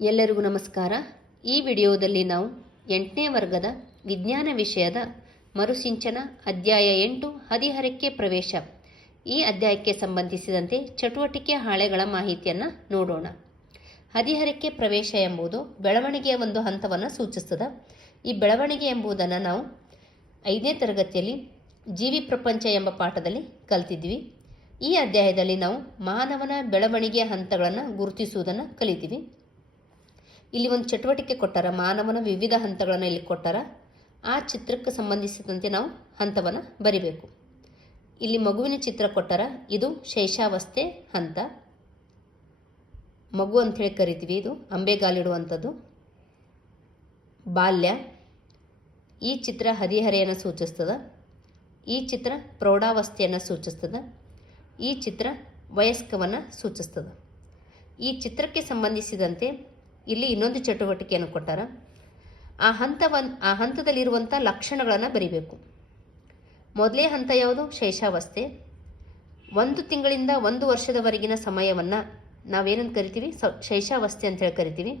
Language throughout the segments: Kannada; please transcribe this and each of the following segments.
ಎಲ್ಲರಿಗೂ ನಮಸ್ಕಾರ. ಈ ವಿಡಿಯೋದಲ್ಲಿ ನಾವು 8ನೇ ವರ್ಗದ ವಿಜ್ಞಾನ ವಿಷಯದ ಮರುಸಿಂಚನ ಅಧ್ಯಾಯ 8 ಹದಿಹರೆಯಕ್ಕೆ ಪ್ರವೇಶ ಈ ಅಧ್ಯಾಯಕ್ಕೆ ಸಂಬಂಧಿಸಿದಂತೆ ಚಟುವಟಿಕೆ ಹಾಳೆಗಳ ಮಾಹಿತಿಯನ್ನು ನೋಡೋಣ. ಹದಿಹರೆಯಕ್ಕೆ ಪ್ರವೇಶ ಎಂಬುದು ಬೆಳವಣಿಗೆಯ ಒಂದು ಹಂತವನ್ನು ಸೂಚಿಸುತ್ತದೆ. ಈ ಬೆಳವಣಿಗೆ ಎಂಬುದನ್ನು ನಾವು 5ನೇ ತರಗತಿಯಲ್ಲಿ ಜೀವಿ ಪ್ರಪಂಚ ಎಂಬ ಪಾಠದಲ್ಲಿ ಕಲಿತಿದ್ವಿ. ಈ ಅಧ್ಯಾಯದಲ್ಲಿ ನಾವು ಮಾನವನ ಬೆಳವಣಿಗೆಯ ಹಂತಗಳನ್ನು ಗುರುತಿಸುವುದನ್ನು ಕಲಿತೀವಿ. ಇಲ್ಲಿ ಒಂದು ಚಟುವಟಿಕೆ ಕೊಟ್ಟಾರ, ಮಾನವನ ವಿವಿಧ ಹಂತಗಳನ್ನು ಇಲ್ಲಿ ಕೊಟ್ಟಾರ. ಆ ಚಿತ್ರಕ್ಕೆ ಸಂಬಂಧಿಸಿದಂತೆ ನಾವು ಹಂತವನ್ನು ಬರಿಬೇಕು. ಇಲ್ಲಿ ಮಗುವಿನ ಚಿತ್ರ ಕೊಟ್ಟಾರ. ಇದು ಶೈಶಾವಸ್ಥೆ ಹಂತ, ಮಗು ಅಂಥೇಳಿ ಕರಿತೀವಿ. ಇದು ಅಂಬೆಗಾಲಿಡುವಂಥದ್ದು. ಬಾಲ್ಯ, ಈ ಚಿತ್ರ ಹದಿಹರೆಯನ್ನು ಸೂಚಿಸ್ತದೆ. ಈ ಚಿತ್ರ ಪ್ರೌಢಾವಸ್ಥೆಯನ್ನು ಸೂಚಿಸ್ತದೆ. ಈ ಚಿತ್ರ ವಯಸ್ಕವನ್ನು ಸೂಚಿಸ್ತದೆ. ಈ ಚಿತ್ರಕ್ಕೆ ಸಂಬಂಧಿಸಿದಂತೆ ಇಲ್ಲಿ ಇನ್ನೊಂದು ಚಟುವಟಿಕೆಯನ್ನು ಕೊಟ್ಟಾರ. ಆ ಹಂತದಲ್ಲಿರುವಂಥ ಲಕ್ಷಣಗಳನ್ನು ಬರಿಬೇಕು. ಮೊದಲೇ ಹಂತ ಯಾವುದು? ಶೈಶಾವಸ್ಥೆ. 1 ತಿಂಗಳಿಂದ 1 ವರ್ಷದವರೆಗಿನ ಸಮಯವನ್ನು ನಾವೇನಂತ ಕರಿತೀವಿ? ಶೈಶಾವಸ್ಥೆ ಅಂತೇಳಿ ಕರಿತೀವಿ.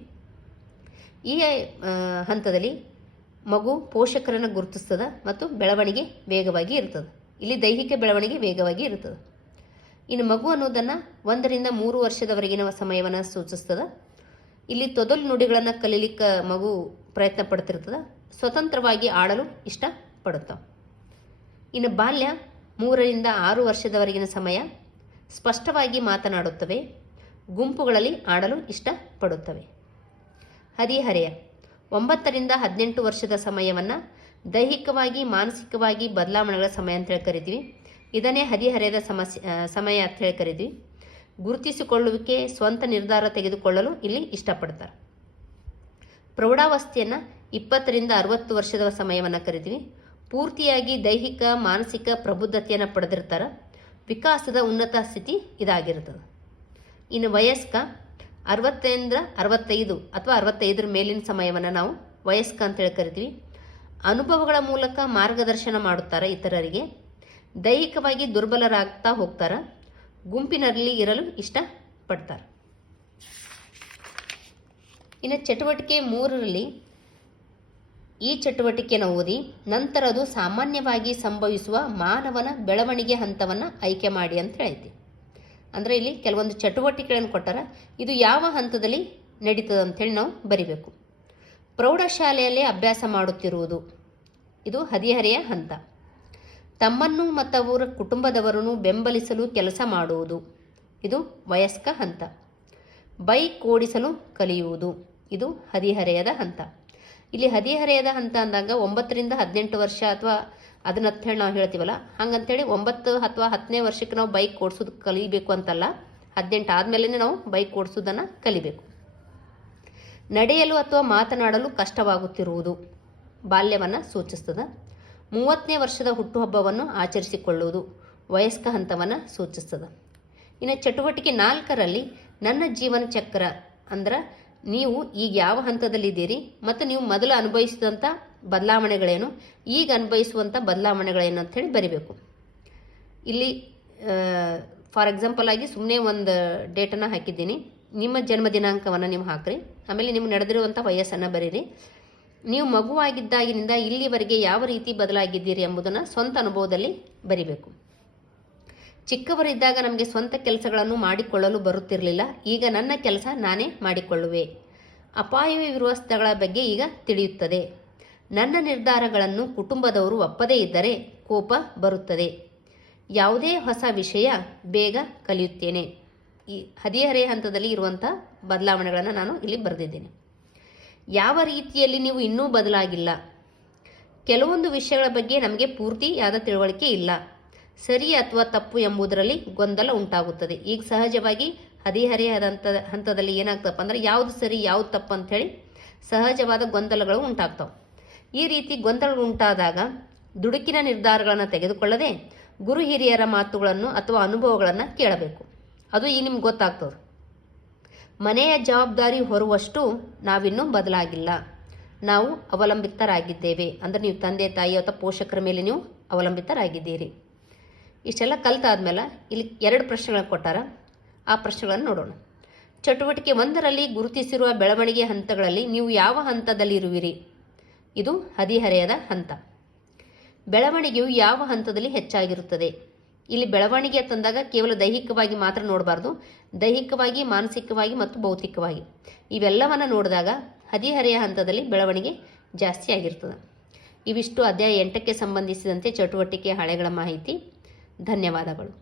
ಈ ಹಂತದಲ್ಲಿ ಮಗು ಪೋಷಕರನ್ನು ಗುರುತಿಸ್ತದೆ ಮತ್ತು ಬೆಳವಣಿಗೆ ವೇಗವಾಗಿ ಇರ್ತದೆ. ಇಲ್ಲಿ ದೈಹಿಕ ಬೆಳವಣಿಗೆ ವೇಗವಾಗಿ ಇರ್ತದೆ. ಇನ್ನು ಮಗು ಅನ್ನೋದನ್ನು 1 ರಿಂದ 3 ವರ್ಷದವರೆಗಿನ ಸಮಯವನ್ನು ಸೂಚಿಸ್ತದೆ. ಇಲ್ಲಿ ತೊದಲು ನುಡಿಗಳನ್ನು ಕಲೀಲಿಕ್ಕೆ ಮಗು ಪ್ರಯತ್ನ ಪಡ್ತಿರ್ತದೆ. ಸ್ವತಂತ್ರವಾಗಿ ಆಡಲು ಇಷ್ಟಪಡುತ್ತವೆ. ಇನ್ನು ಬಾಲ್ಯ 3 ರಿಂದ 6 ವರ್ಷದವರೆಗಿನ ಸಮಯ. ಸ್ಪಷ್ಟವಾಗಿ ಮಾತನಾಡುತ್ತವೆ. ಗುಂಪುಗಳಲ್ಲಿ ಆಡಲು ಇಷ್ಟಪಡುತ್ತವೆ. ಹದಿಹರೆಯ 9 ರಿಂದ 18 ವರ್ಷದ ಸಮಯವನ್ನು ದೈಹಿಕವಾಗಿ ಮಾನಸಿಕವಾಗಿ ಬದಲಾವಣೆಗಳ ಸಮಯ ಅಂತೇಳಿ ಕರಿತೀವಿ. ಇದನ್ನೇ ಹದಿಹರೆಯದ ಸಮಯ ಅಂತೇಳಿ ಕರಿತೀವಿ. ಗುರುತಿಸಿಕೊಳ್ಳುವಿಕೆ, ಸ್ವಂತ ನಿರ್ಧಾರ ತೆಗೆದುಕೊಳ್ಳಲು ಇಲ್ಲಿ ಇಷ್ಟಪಡ್ತಾರೆ. ಪ್ರೌಢಾವಸ್ಥೆಯನ್ನು 20 ರಿಂದ 60 ವರ್ಷದ ಸಮಯವನ್ನು ಕರಿತೀವಿ. ಪೂರ್ತಿಯಾಗಿ ದೈಹಿಕ ಮಾನಸಿಕ ಪ್ರಬುದ್ಧತೆಯನ್ನು ಪಡೆದಿರ್ತಾರೆ. ವಿಕಾಸದ ಉನ್ನತ ಸ್ಥಿತಿ ಇದಾಗಿರ್ತದೆ. ಇನ್ನು ವಯಸ್ಕ 60 ರಿಂದ 65 ಅಥವಾ 65 ಮೇಲಿನ ಸಮಯವನ್ನು ನಾವು ವಯಸ್ಕ ಅಂತೇಳಿ ಕರಿತೀವಿ. ಅನುಭವಗಳ ಮೂಲಕ ಮಾರ್ಗದರ್ಶನ ಮಾಡುತ್ತಾರೆ ಇತರರಿಗೆ. ದೈಹಿಕವಾಗಿ ದುರ್ಬಲರಾಗ್ತಾ ಹೋಗ್ತಾರೆ. ಗುಂಪಿನಲ್ಲಿ ಇರಲು ಇಷ್ಟಪಡ್ತಾರೆ. ಇನ್ನು ಚಟುವಟಿಕೆ 3ರಲ್ಲಿ ಈ ಚಟುವಟಿಕೆಯನ್ನು ಓದಿ ನಂತರ ಅದು ಸಾಮಾನ್ಯವಾಗಿ ಸಂಭವಿಸುವ ಮಾನವನ ಬೆಳವಣಿಗೆ ಹಂತವನ್ನು ಆಯ್ಕೆ ಮಾಡಿ ಅಂತ ಹೇಳ್ತೀವಿ. ಅಂದರೆ ಇಲ್ಲಿ ಕೆಲವೊಂದು ಚಟುವಟಿಕೆಗಳನ್ನು ಕೊಟ್ಟಾರ. ಇದು ಯಾವ ಹಂತದಲ್ಲಿ ನಡೀತದೆ ಅಂಥೇಳಿ ನಾವು ಬರಿಬೇಕು. ಪ್ರೌಢಶಾಲೆಯಲ್ಲೇ ಅಭ್ಯಾಸ ಮಾಡುತ್ತಿರುವುದು, ಇದು ಹದಿಹರೆಯ ಹಂತ. ತಮ್ಮನ್ನು ಮತ್ತು ಅವರ ಕುಟುಂಬದವರನ್ನು ಬೆಂಬಲಿಸಲು ಕೆಲಸ ಮಾಡುವುದು, ಇದು ವಯಸ್ಕ ಹಂತ. ಬೈಕ್ ಓಡಿಸಲು ಕಲಿಯುವುದು, ಇದು ಹದಿಹರೆಯದ ಹಂತ. ಇಲ್ಲಿ ಹದಿಹರೆಯದ ಹಂತ ಅಂದಾಗ 9 ರಿಂದ 18 ವರ್ಷ ಅಥವಾ ಅದನ್ನ ಹೇಳಿ ನಾವು ಹೇಳ್ತೀವಲ್ಲ, ಹಂಗಂತೇಳಿ 9 ಅಥವಾ 10ನೇ ವರ್ಷಕ್ಕೆ ನಾವು ಬೈಕ್ ಓಡಿಸೋದು ಕಲಿಬೇಕು ಅಂತಲ್ಲ. 18 ಆದಮೇಲೆ ನಾವು ಬೈಕ್ ಓಡಿಸೋದನ್ನು ಕಲಿಬೇಕು. ನಡೆಯಲು ಅಥವಾ ಮಾತನಾಡಲು ಕಷ್ಟವಾಗುತ್ತಿರುವುದು ಬಾಲ್ಯವನ್ನು ಸೂಚಿಸ್ತದೆ. 30ನೇ ವರ್ಷದ ಹುಟ್ಟುಹಬ್ಬವನ್ನು ಆಚರಿಸಿಕೊಳ್ಳುವುದು ವಯಸ್ಕ ಹಂತವನ್ನು ಸೂಚಿಸ್ತದೆ. ಇನ್ನು ಚಟುವಟಿಕೆ 4ರಲ್ಲಿ ನನ್ನ ಜೀವನ ಚಕ್ರ ಅಂದ್ರೆ ನೀವು ಈಗ ಯಾವ ಹಂತದಲ್ಲಿದ್ದೀರಿ ಮತ್ತು ನೀವು ಮೊದಲು ಅನುಭವಿಸಿದಂಥ ಬದಲಾವಣೆಗಳೇನು, ಈಗ ಅನುಭವಿಸುವಂಥ ಬದಲಾವಣೆಗಳೇನು ಅಂಥೇಳಿ ಬರಿಬೇಕು. ಇಲ್ಲಿ ಫಾರ್ ಎಕ್ಸಾಂಪಲ್ ಆಗಿ ಸುಮ್ಮನೆ ಒಂದು ಡೇಟನ್ನು ಹಾಕಿದ್ದೀನಿ. ನಿಮ್ಮ ಜನ್ಮ ದಿನಾಂಕವನ್ನು ನೀವು ಹಾಕ್ರಿ. ಆಮೇಲೆ ನಿಮ್ಗೆ ನಡೆದಿರುವಂಥ ವಯಸ್ಸನ್ನು ಬರೀರಿ. ನೀವು ಮಗುವಾಗಿದ್ದಾಗಿನಿಂದ ಇಲ್ಲಿವರೆಗೆ ಯಾವ ರೀತಿ ಬದಲಾಗಿದ್ದೀರಿ ಎಂಬುದನ್ನು ಸ್ವಂತ ಅನುಭವದಲ್ಲಿ ಬರಿಬೇಕು. ಚಿಕ್ಕವರಿದ್ದಾಗ ನಮಗೆ ಸ್ವಂತ ಕೆಲಸಗಳನ್ನು ಮಾಡಿಕೊಳ್ಳಲು ಬರುತ್ತಿರಲಿಲ್ಲ. ಈಗ ನನ್ನ ಕೆಲಸ ನಾನೇ ಮಾಡಿಕೊಳ್ಳುವೆ. ಅಪಾಯವಿರುವ ಸ್ಥಳಗಳ ಬಗ್ಗೆ ಈಗ ತಿಳಿಯುತ್ತದೆ. ನನ್ನ ನಿರ್ಧಾರಗಳನ್ನು ಕುಟುಂಬದವರು ಒಪ್ಪದೇ ಇದ್ದರೆ ಕೋಪ ಬರುತ್ತದೆ. ಯಾವುದೇ ಹೊಸ ವಿಷಯ ಬೇಗ ಕಲಿಯುತ್ತೇನೆ. ಈ ಹದಿಹರೆಯ ಹಂತದಲ್ಲಿ ಇರುವಂಥ ಬದಲಾವಣೆಗಳನ್ನು ನಾನು ಇಲ್ಲಿ ಬರೆದಿದ್ದೇನೆ. ಯಾವ ರೀತಿಯಲ್ಲಿ ನೀವು ಇನ್ನೂ ಬದಲಾಗಿಲ್ಲ. ಕೆಲವೊಂದು ವಿಷಯಗಳ ಬಗ್ಗೆ ನಮಗೆ ಪೂರ್ತಿಯಾದ ತಿಳುವಳಿಕೆ ಇಲ್ಲ. ಸರಿ ಅಥವಾ ತಪ್ಪು ಎಂಬುದರಲ್ಲಿ ಗೊಂದಲ ಉಂಟಾಗುತ್ತದೆ. ಈಗ ಸಹಜವಾಗಿ ಹದಿಹರೆಯದ ಹಂತದಲ್ಲಿ ಏನಾಗ್ತಪ್ಪ ಅಂದರೆ ಯಾವುದು ಸರಿ ಯಾವುದು ತಪ್ಪು ಅಂಥೇಳಿ ಸಹಜವಾದ ಗೊಂದಲಗಳು ಉಂಟಾಗ್ತವೆ. ಈ ರೀತಿ ಗೊಂದಲಗಳು ಉಂಟಾದಾಗ ದುಡುಕಿನ ನಿರ್ಧಾರಗಳನ್ನು ತೆಗೆದುಕೊಳ್ಳದೆ ಗುರು ಹಿರಿಯರ ಮಾತುಗಳನ್ನು ಅಥವಾ ಅನುಭವಗಳನ್ನು ಕೇಳಬೇಕು. ಅದು ಈಗ ನಿಮ್ಗೆ ಗೊತ್ತಾಗ್ತದೆ. ಮನೆಯ ಜವಾಬ್ದಾರಿ ಹೊರುವಷ್ಟು ನಾವಿನ್ನೂ ಬದಲಾಗಿಲ್ಲ. ನಾವು ಅವಲಂಬಿತರಾಗಿದ್ದೇವೆ. ಅಂದರೆ ನೀವು ತಂದೆ ತಾಯಿ ಅಥವಾ ಪೋಷಕರ ಮೇಲೆ ನೀವು ಅವಲಂಬಿತರಾಗಿದ್ದೀರಿ. ಇಷ್ಟೆಲ್ಲ ಕಲಿತಾದ್ಮೇಲೆ ಇಲ್ಲಿ 2 ಪ್ರಶ್ನೆಗಳನ್ನು ಕೊಟ್ಟಾರ. ಆ ಪ್ರಶ್ನೆಗಳನ್ನು ನೋಡೋಣ. ಚಟುವಟಿಕೆ 1ರಲ್ಲಿ ಗುರುತಿಸಿರುವ ಬೆಳವಣಿಗೆ ಹಂತಗಳಲ್ಲಿ ನೀವು ಯಾವ ಹಂತದಲ್ಲಿರುವಿರಿ? ಇದು ಹದಿಹರೆಯದ ಹಂತ. ಬೆಳವಣಿಗೆಯು ಯಾವ ಹಂತದಲ್ಲಿ ಹೆಚ್ಚಾಗಿರುತ್ತದೆ? ಇಲ್ಲಿ ಬೆಳವಣಿಗೆ ತಂದಾಗ ಕೇವಲ ದೈಹಿಕವಾಗಿ ಮಾತ್ರ ನೋಡಬಾರ್ದು, ದೈಹಿಕವಾಗಿ, ಮಾನಸಿಕವಾಗಿ ಮತ್ತು ಭೌತಿಕವಾಗಿ ಇವೆಲ್ಲವನ್ನು ನೋಡಿದಾಗ ಹದಿಹರೆಯ ಹಂತದಲ್ಲಿ ಬೆಳವಣಿಗೆ ಜಾಸ್ತಿ ಆಗಿರ್ತದೆ. ಇವಿಷ್ಟು ಅಧ್ಯಾಯ 8ಕ್ಕೆ ಸಂಬಂಧಿಸಿದಂತೆ ಚಟುವಟಿಕೆ ಹಾಳೆಗಳ ಮಾಹಿತಿ. ಧನ್ಯವಾದಗಳು.